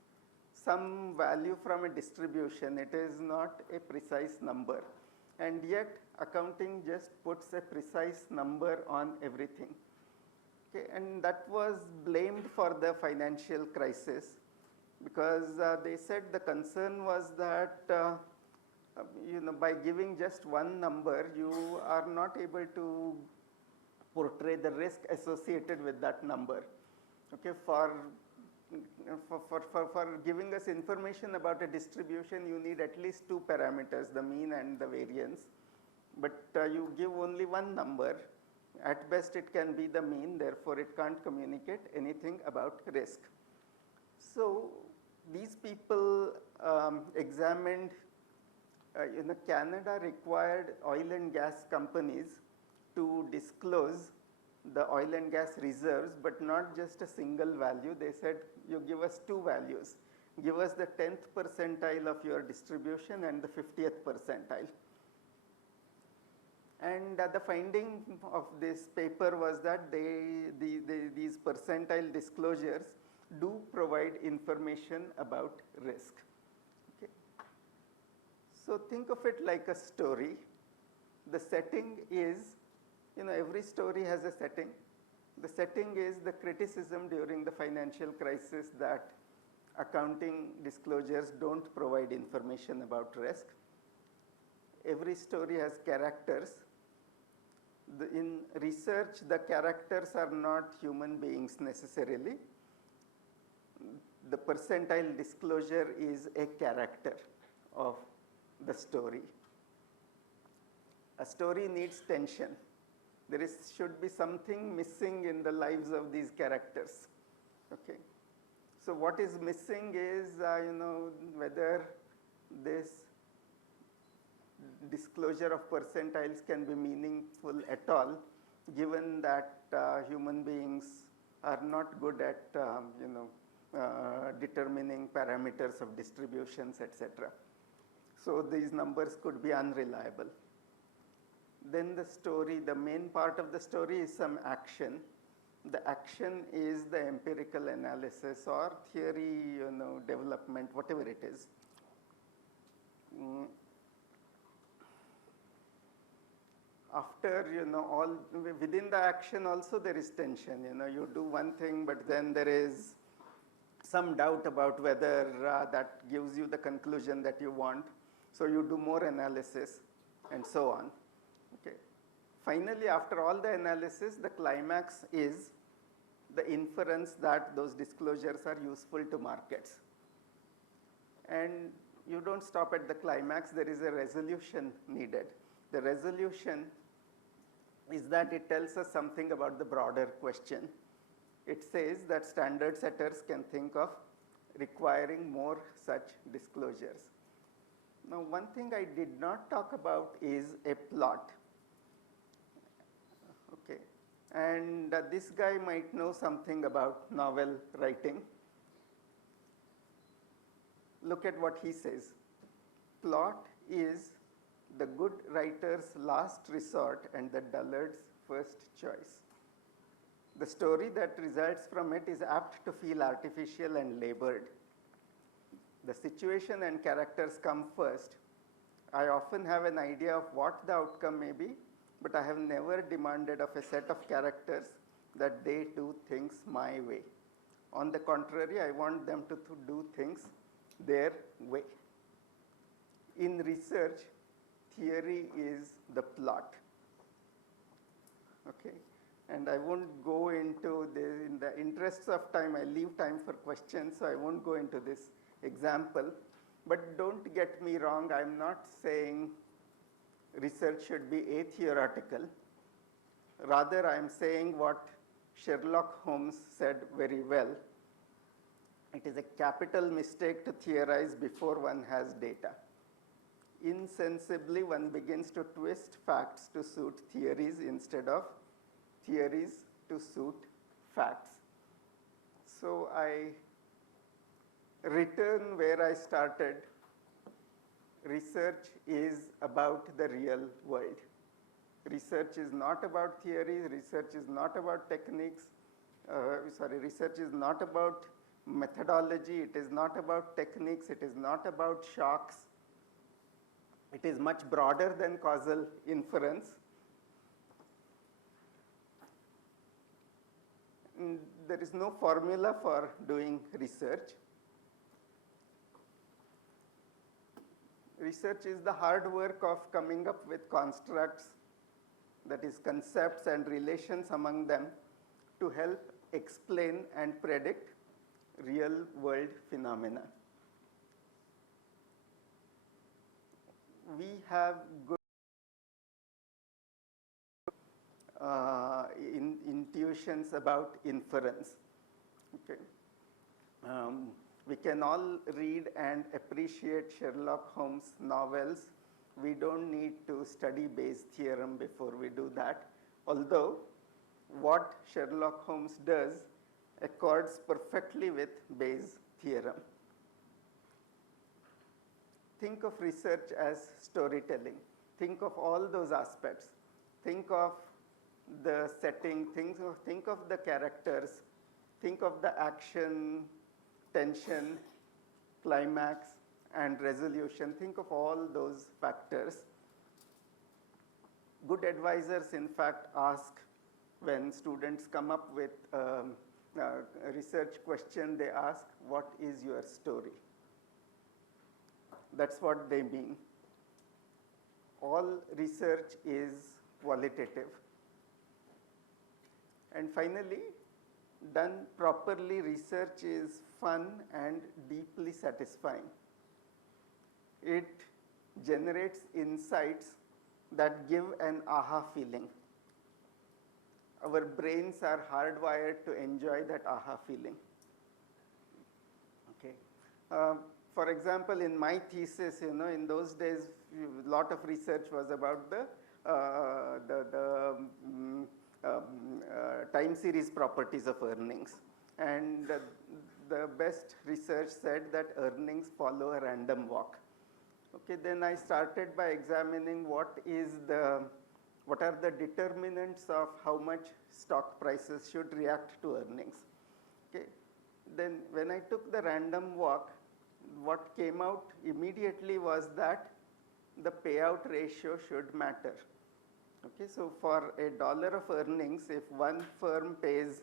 some value from a distribution. It is not a precise number. And yet accounting just puts a precise number on everything. Okay, and that was blamed for the financial crisis because they said the concern was that by giving just one number, you are not able to portray the risk associated with that number. Okay, for giving us information about a distribution, you need at least two parameters, the mean and the variance. But you give only one number. At best, it can be the mean, therefore, it can't communicate anything about risk. So these people examined, Canada required oil and gas companies to disclose the oil and gas reserves, but not just a single value. They said, you give us two values. Give us the 10th percentile of your distribution and the 50th percentile. And the finding of this paper was that these percentile disclosures do provide information about risk. Okay. So think of it like a story. The setting is, every story has a setting. The setting is the criticism during the financial crisis that accounting disclosures don't provide information about risk. Every story has characters. In research, the characters are not human beings necessarily. The percentile disclosure is a character of the story. A story needs tension. There should be something missing in the lives of these characters. Okay. So what is missing is, whether this disclosure of percentiles can be meaningful at all, given that human beings are not good at, determining parameters of distributions, etc. So these numbers could be unreliable. Then the story, the main part of the story is some action. The action is the empirical analysis or theory, development, whatever it is. After, within the action also there is tension. You do one thing, but then there is some doubt about whether that gives you the conclusion that you want. So you do more analysis and so on. Okay. Finally, after all the analysis, the climax is the inference that those disclosures are useful to markets. And you don't stop at the climax, there is a resolution needed. The resolution is that it tells us something about the broader question. It says that standard setters can think of requiring more such disclosures. Now, one thing I did not talk about is a plot. Okay. And this guy might know something about novel writing. Look at what he says. Plot is the good writer's last resort and the dullard's first choice. The story that results from it is apt to feel artificial and labored. The situation and characters come first. I often have an idea of what the outcome may be, but I have never demanded of a set of characters that they do things my way. On the contrary, I want them to do things their way. In research, theory is the plot. Okay, and I won't go into this. In the interests of time, I leave time for questions, so I won't go into this example. But don't get me wrong, I'm not saying research should be atheoretical. Rather, I'm saying what Sherlock Holmes said very well. It is a capital mistake to theorize before one has data. Insensibly, one begins to twist facts to suit theories instead of theories to suit facts. So I return where I started. Research is about the real world. Research is not about theories. Research is not about techniques. Research is not about methodology. It is not about techniques. It is not about shocks. It is much broader than causal inference. There is no formula for doing research. Research is the hard work of coming up with constructs, that is concepts and relations among them, to help explain and predict real world phenomena. We have good intuitions about inference. Okay. We can all read and appreciate Sherlock Holmes novels. We don't need to study Bayes' theorem before we do that, although what Sherlock Holmes does accords perfectly with Bayes' theorem. Think of research as storytelling. Think of all those aspects. Think of the setting, think of the characters, think of the action, tension, climax, and resolution. Think of all those factors. Good advisors, in fact, ask when students come up with a research question, they ask, what is your story? That's what they mean. All research is qualitative. And finally, done properly, research is fun and deeply satisfying. It generates insights that give an aha feeling. Our brains are hardwired to enjoy that aha feeling. Okay. For example, in my thesis, in those days, a lot of research was about the time series properties of earnings. And the best research said that earnings follow a random walk. Okay, then I started by examining what are the determinants of how much stock prices should react to earnings. Okay, then when I took the random walk, what came out immediately was that the payout ratio should matter. Okay, so for $1 of earnings, if one firm pays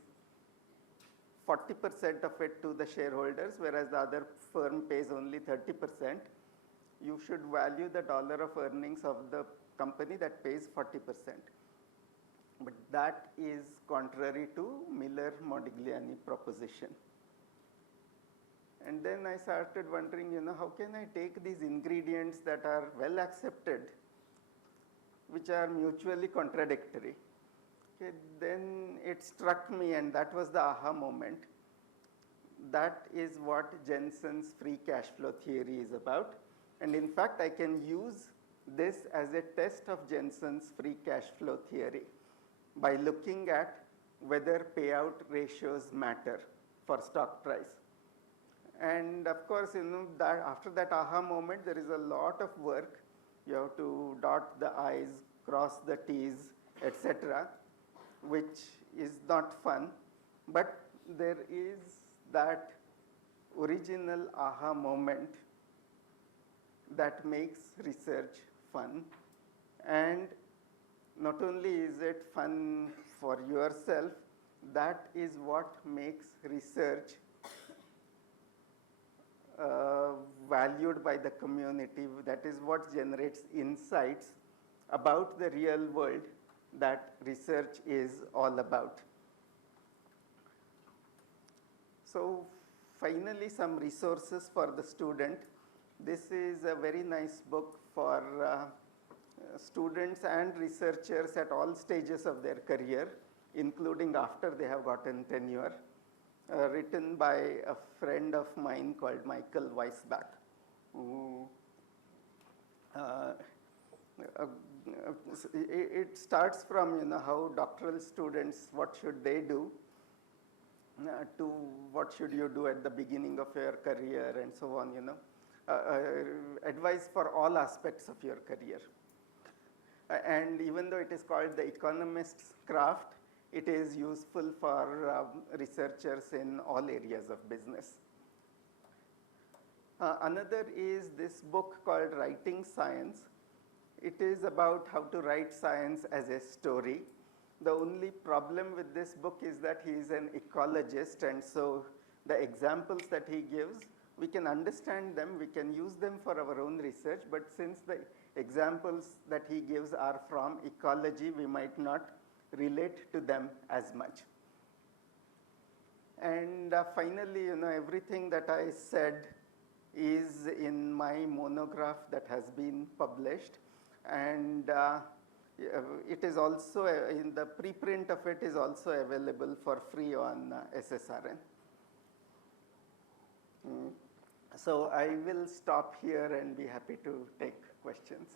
40% of it to the shareholders, whereas the other firm pays only 30%, you should value the $1 of earnings of the company that pays 40%. But that is contrary to Miller-Modigliani proposition. And then I started wondering, how can I take these ingredients that are well accepted, which are mutually contradictory? Okay, then it struck me, and that was the aha moment. That is what Jensen's free cash flow theory is about. And in fact, I can use this as a test of Jensen's free cash flow theory by looking at whether payout ratios matter for stock price. And of course, that after that aha moment, there is a lot of work. You have to dot the I's, cross the T's, etc., which is not fun. But there is that original aha moment that makes research fun. And not only is it fun for yourself, that is what makes research valued by the community. That is what generates insights about the real world that research is all about. So finally, some resources for the student. This is a very nice book for students and researchers at all stages of their career, including after they have gotten tenure, written by a friend of mine called Michael Weisbach, who it starts from how doctoral students, what should they do, to what should you do at the beginning of your career, and so on, advice for all aspects of your career. And even though it is called the economist's craft, it is useful for researchers in all areas of business. Another is this book called Writing Science, It is about how to write science as a story. The only problem with this book is that he is an ecologist, and so the examples that he gives, we can understand them, we can use them for our own research, but since the examples that he gives are from ecology, we might not relate to them as much. And finally, everything that I said is in my monograph that has been published, and it is also, in the preprint of it is also available for free on SSRN. So I will stop here and be happy to take questions.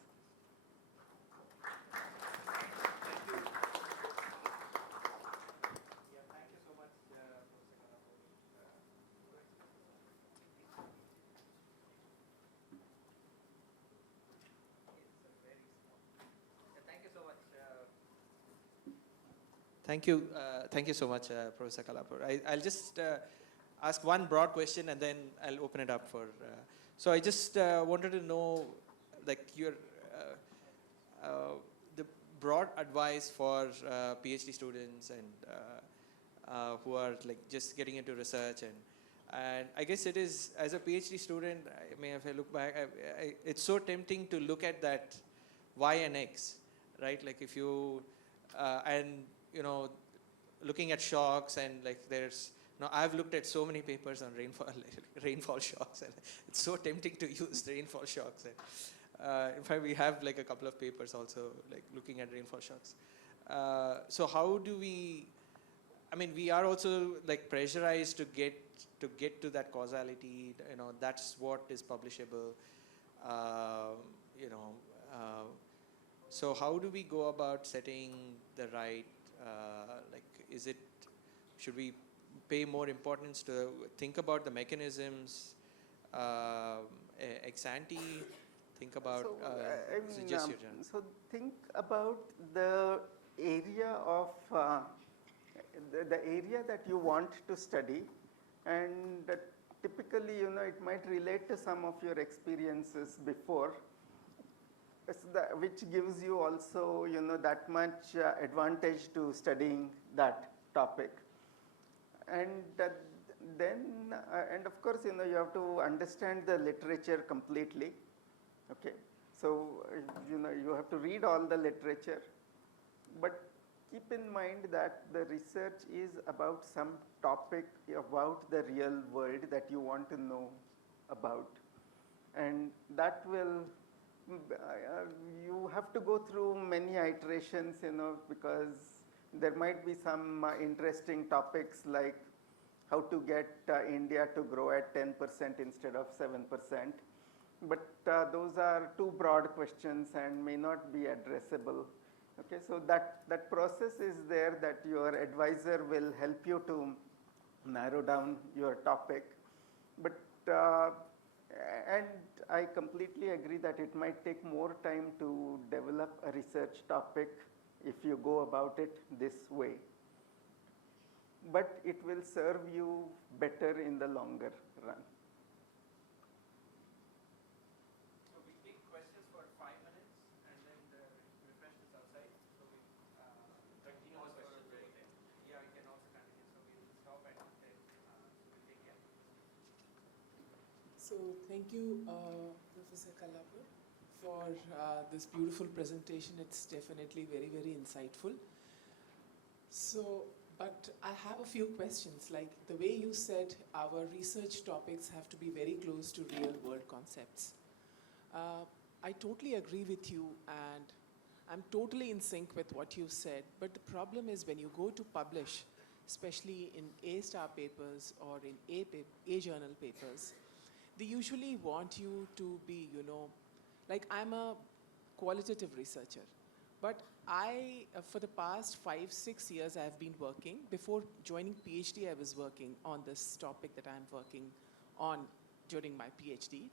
Thank you so much, Professor Kallapur. I'll just ask one broad question and then I'll open it up for. So I just wanted to know, like, your the broad advice for PhD students and who are like just getting into research, and I guess it is, as a PhD student, I mean, if I look back, it's so tempting to look at that Y and X, right? Like if you and looking at shocks, and like there's, I've looked at so many papers on rainfall shocks, and it's so tempting to use rainfall shocks. And, in fact, we have like a couple of papers also like looking at rainfall shocks. So how do we? I mean, we are also like pressurized to get to that causality. That's what is publishable. So how do we go about setting the right? Should we pay more importance to think about the mechanisms ex ante? Think about so think about the area of the area that you want to study, and typically it might relate to some of your experiences before, which gives you also that much advantage to studying that topic. And then and of course you have to understand the literature completely. Okay, so you have to read all the literature, but keep in mind that the research is about some topic about the real world that you want to know about, and that will you have to go through many iterations, because there might be some interesting topics like how to get India to grow at 10% instead of 7%. But those are too broad questions and may not be addressable. Okay, so that process is there, that your advisor will help you to narrow down your topic. But and I completely agree that it might take more time to develop a research topic if you go about it this way. But it will serve you better in the longer run. So we take questions for 5 minutes, and then the refreshments outside. So we continue the questions. Yeah, we can also continue. So we will stop and then we'll take it. So thank you, Professor Kallapur, for this beautiful presentation. It's definitely very, very insightful. So, but I have a few questions. Like the way you said, our research topics have to be very close to real world concepts. I totally agree with you, and I'm totally in sync with what you said. But the problem is when you go to publish, especially in A-star papers or in A journal papers, they usually want you to be, like I'm a qualitative researcher, but for the past 5-6 years, I've been working. Before joining PhD, I was working on this topic that I'm working on during my PhD.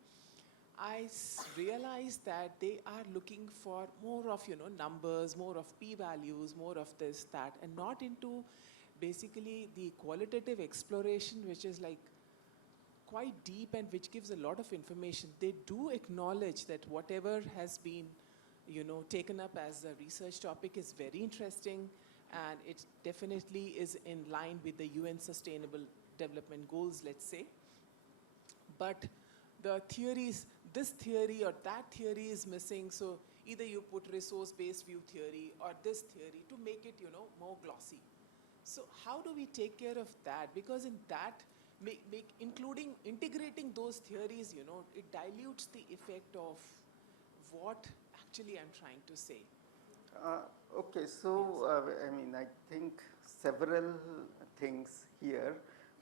I realized that they are looking for more of, numbers, more of p-values, more of this, that, and not into basically the qualitative exploration, which is like quite deep and which gives a lot of information. They do acknowledge that whatever has been taken up as a research topic is very interesting, and it definitely is in line with the UN Sustainable Development Goals, let's say. But the theories, this theory or that theory is missing, so either you put resource-based view theory or this theory to make it, more glossy. So how do we take care of that? Because in that, integrating those theories, it dilutes the effect of what actually I'm trying to say. Okay, so I think several things here.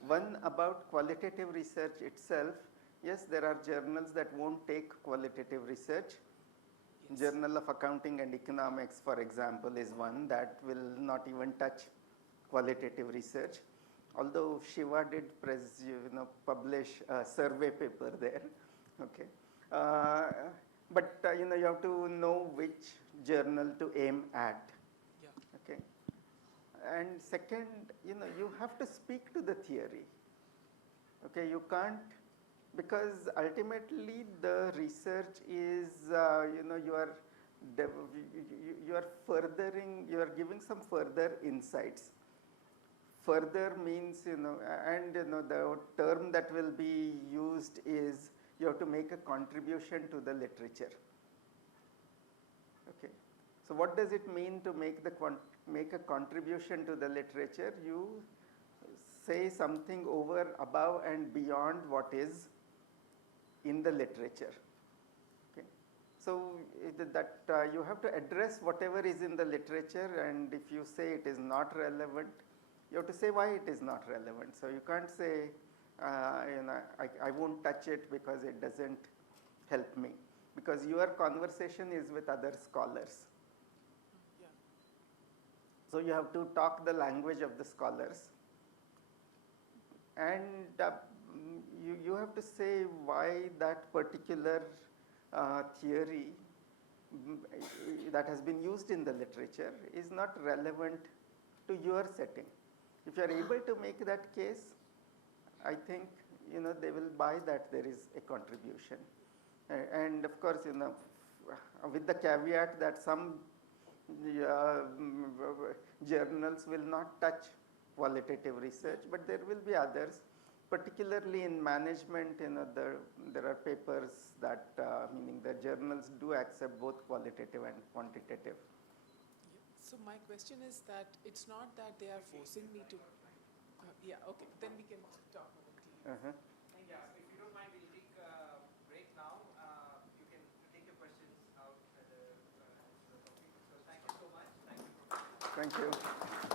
One, about qualitative research itself. Yes, there are journals that won't take qualitative research. Yes. Journal of Accounting and Economics, for example, is one that will not even touch qualitative research. Although Shiva did publish a survey paper there. Okay. But you have to know which journal to aim at. Yeah. Okay. And second, you have to speak to the theory. Okay, you can't, because ultimately the research is, you are furthering, you are giving some further insights. Further means, and the term that will be used is you have to make a contribution to the literature. Okay. So what does it mean to make a contribution to the literature? You say something over, above and beyond what is in the literature. Okay. So that you have to address whatever is in the literature, and if you say it is not relevant, you have to say why it is not relevant. So you can't say, I won't touch it because it doesn't help me. Because your conversation is with other scholars. Yeah. So you have to talk the language of the scholars. And you have to say why that particular theory that has been used in the literature is not relevant to your setting. If you are able to make that case, I think they will buy that there is a contribution. And of course, with the caveat that some journals will not touch qualitative research, but there will be others. Particularly in management, there are papers that, meaning the journals do accept both qualitative and quantitative. So my question is that it's not that they are forcing me to. Yeah. Okay. Then we can talk about it. Yeah. If you don't mind, we'll take a break now. You can take your questions out at the topic. So thank you so much. Thank you. Thank you.